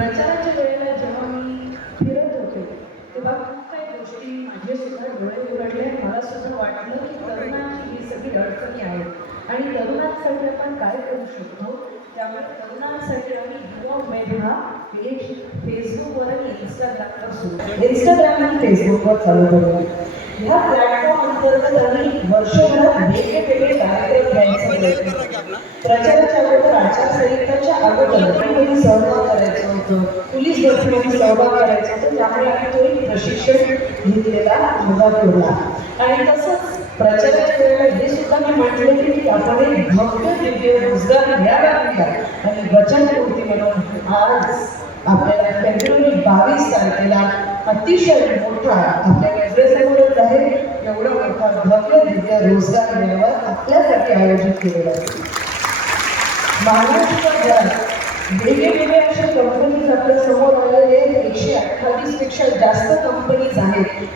प्रचाराच्या वेळेला जेव्हा मी फिरत होते तेव्हा खूप काही गोष्टी माझे सुद्धा डोळे उघडले मला सुद्धा वाटलं की तरुणांची ही सगळी अडचणी आहेत. आणि तरुणांसाठी आपण काय करू शकतो? त्यामुळे तरुणांसाठी आम्ही युवा उमेद हा पेज फेसबुकवर आणि इंस्टाग्रामवर सुरू इंस्टाग्राम आणि फेसबुकवर चालू करतो ह्या प्लॅटफॉर्म अंतर्गत आम्ही वर्षभरात वेगवेगळे कार्यक्रम घ्यायचा प्रयत्न प्रचाराच्या अगोदर आचारसंहिताच्या अगोदर सहभाग करायचं पोलीस भरतीमध्ये सहभाग करायचा होतं त्यामुळे आम्ही तो एक प्रशिक्षण घेतलेला मुलगा ठेवला आणि तसंच प्रचाराच्या वेळेला हे सुद्धा मी म्हटलं की आपण एक भव्य दिव्य रोजगार घ्यावा आणि वचनपूर्ती म्हणून आज आपल्याला फेब्रुवारी बावीस तारखेला अतिशय मोठा आपल्या नजरेसमोरच आहे. एवढा मोठा भव्य दिव्य रोजगार मेळावा आपल्यासाठी आयोजित केलेला आहे. महाराष्ट्रात वेगवेगळ्या अशा कंपनी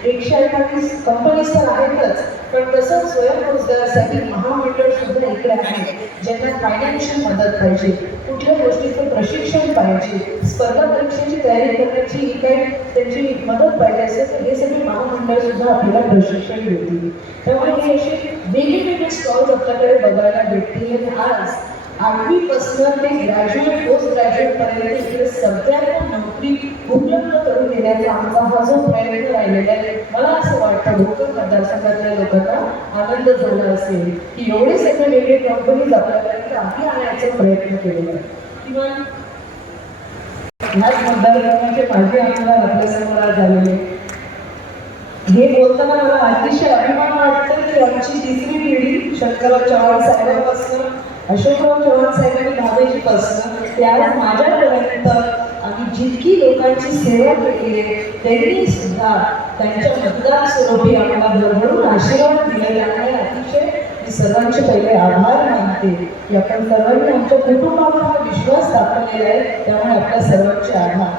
एकशे अठ्ठावीस कंपनीज तर आहेतच पण तसंच स्वयंरोजगारासाठी महामंडळ सुद्धा इकडे आहे ज्यांना फायनान्शियल मदत पाहिजे कुठल्या गोष्टीचं प्रशिक्षण पाहिजे स्पर्धा परीक्षेची तयारी करण्याची ही काही त्यांची मदत पाहिजे असेल तर हे सगळे महामंडळ सुद्धा आपल्याला प्रशिक्षण देतील. त्यामुळे हे असे वेगवेगळे स्टॉल्स आपल्याकडे बघायला भेटतील. आणि आज आठवीपासून ते ग्रॅज्युएट पोस्ट ग्रॅज्युएट पर्यंत इकडे सगळ्यांना नोकरी उपलब्ध करून देण्याचा आमचा हा जो प्रयत्न राहिलेला आहे मला असं वाटतं भोकर मतदारसंघातल्या लोकांना आनंद झाला असेल की एवढे सगळे वेगळे कंपनीज आपल्यापर्यंत आधी आणण्याचा प्रयत्न केलेला आहे. किंवा ह्याच मतदारसंघाचे माझे आमदार आपल्यासमोर आज झालेले हे बोलताना मला अतिशय अभिमान वाटतं की आमची तिसरी पिढी शंकरराव चव्हाण साहेबांपासून अशोकराव चव्हाण साहेबांनी भावेजीपासून ते माझ्यापर्यंत जितकी लोकांची सेवा केली आहे त्यांनी सुद्धा त्यांच्या मतदान स्वरूपी आम्हाला भरभरून आशीर्वाद दिले त्यामुळे अतिशय मी सर्वांचे पहिले आभार मानते. की आपण सर्वांनी आमच्या कुटुंबावर हा विश्वास दाखवलेला आहे त्यामुळे आपल्या सर्वांचे आभार.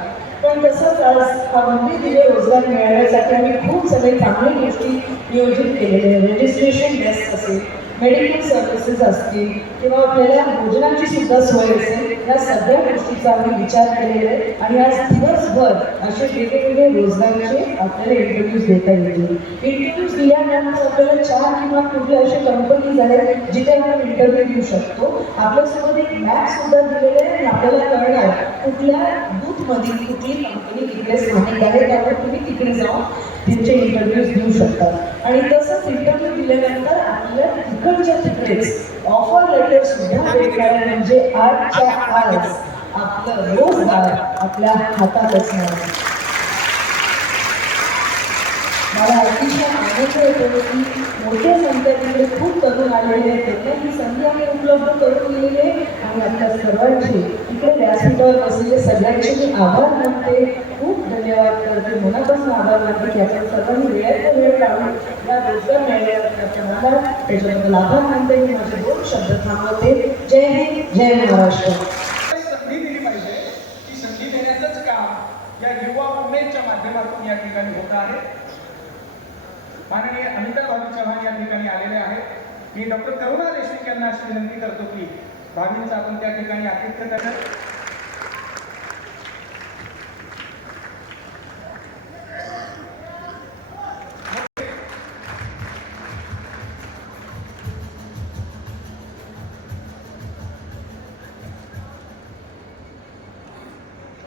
पण तसंच आज हा मंदिर दिले रोजगार मिळवण्यासाठी आम्ही खूप सगळे चांगल्या गोष्टी नियोजित केलेले आहे रजिस्ट्रेशन डेस्क असेल मेडिकल सर्व्हिसेस असतील किंवा आपल्याला भोजनाची सुद्धा सोय असेल या सगळ्या गोष्टीचा आम्ही विचार केलेला आहे. आणि आज दिवसभर असे वेगवेगळे रोजगाराचे आपल्याला इंटरव्ह्यूज देता येतील. इंटरव्ह्यूज दिल्यानंतर आपल्याला चार किंवा कुठले असे कंपनीज आहेत जिथे आपण इंटरव्ह्यू देऊ शकतो. आपल्यासोबत एक मॅप सुद्धा दिलेला आहे आणि आपल्याला कळणार कुठल्या बूथमध्ये कुठली कंपनी तिकडे स्थानिक आहे त्यामुळे तुम्ही तिकडे जाऊन त्यांचे इंटरव्ह्यूज देऊ शकतात. आणि तसंच इंटरव्ह्यू दिल्यानंतर आपल्या तिकडच्या तिकडेच ऑफर लेटर सुद्धा भेटणार म्हणजे आजच्या आज आपलं रोजगार आपल्या हातात असणार मला अतिशय आनंद होतो की मोठ्या संख्येने खूप तरुण आलेले आहेत. त्यांना ही संधी आम्ही उपलब्ध करून दिलेली आहे. आणि आपल्या सर्वांचे इकडे व्यासपीठावर बसलेले सगळ्यांचे मी आभार मानते. खूप धन्यवाद करते. मनापासून आभार मानते की आपण सर्वांनी वेळाचा वेळ काढून या रोजगार मेळाव्यात मला त्याच्याबद्दल आभार मानते मी माझे दोन शब्द थांबवते. जय हिंद जय महाराष्ट्र. संधी दिली पाहिजे. ती संधी देण्याचंच काम या युवा उमेदच्या माध्यमातून या ठिकाणी होत आहे. माननीय अमिताभ भावी चव्हाण या ठिकाणी आलेले आहेत. मी डॉक्टर करुणा देशमुख यांना अशी विनंती करतो की भावींचा आपण त्या ठिकाणी आतिथ्य करणार